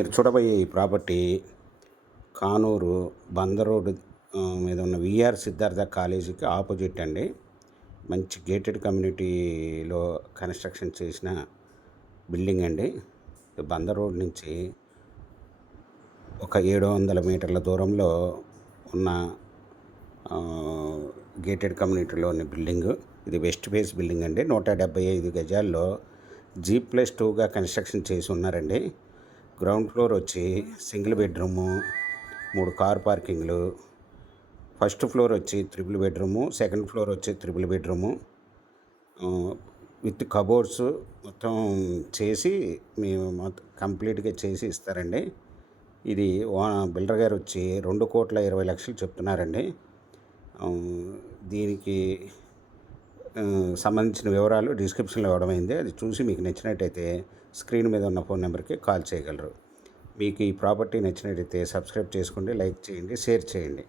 మీరు చూడబోయే ఈ ప్రాపర్టీ కానూరు బందర్ రోడ్డు మీద ఉన్న విఆర్ సిద్ధార్థ కాలేజీకి ఆపోజిట్ అండి. మంచి గేటెడ్ కమ్యూనిటీలో కన్స్ట్రక్షన్ చేసిన బిల్డింగ్ అండి. బందర్ రోడ్ నుంచి ఒక 700 మీటర్ల దూరంలో ఉన్న గేటెడ్ కమ్యూనిటీలోని బిల్డింగు. ఇది వెస్ట్ ఫేస్ బిల్డింగ్ అండి. 175 గజాల్లో G+2గా కన్స్ట్రక్షన్ చేసి ఉన్నారండి. గ్రౌండ్ ఫ్లోర్ వచ్చి సింగిల్ బెడ్రూము, 3 కార్ పార్కింగ్లు. ఫస్ట్ ఫ్లోర్ వచ్చి త్రిబుల్ బెడ్రూము, సెకండ్ ఫ్లోర్ వచ్చి త్రిబుల్ బెడ్రూము విత్ కబోర్డ్స్ మొత్తం చేసి మేము మొత్తం కంప్లీట్గా చేసి ఇస్తారండి. ఇది బిల్డర్ గారు వచ్చి 2,20,00,000 చెప్తున్నారండి. దీనికి సంబంధించిన వివరాలు డిస్క్రిప్షన్లో ఇవ్వడమైంది. అది చూసి మీకు నచ్చినట్టయితే స్క్రీన్ మీద ఉన్న ఫోన్ నెంబర్కి కాల్ చేయగలరు. మీకు ఈ ప్రాపర్టీ నచ్చినట్టయితే సబ్స్క్రైబ్ చేసుకోండి, లైక్ చేయండి, షేర్ చేయండి.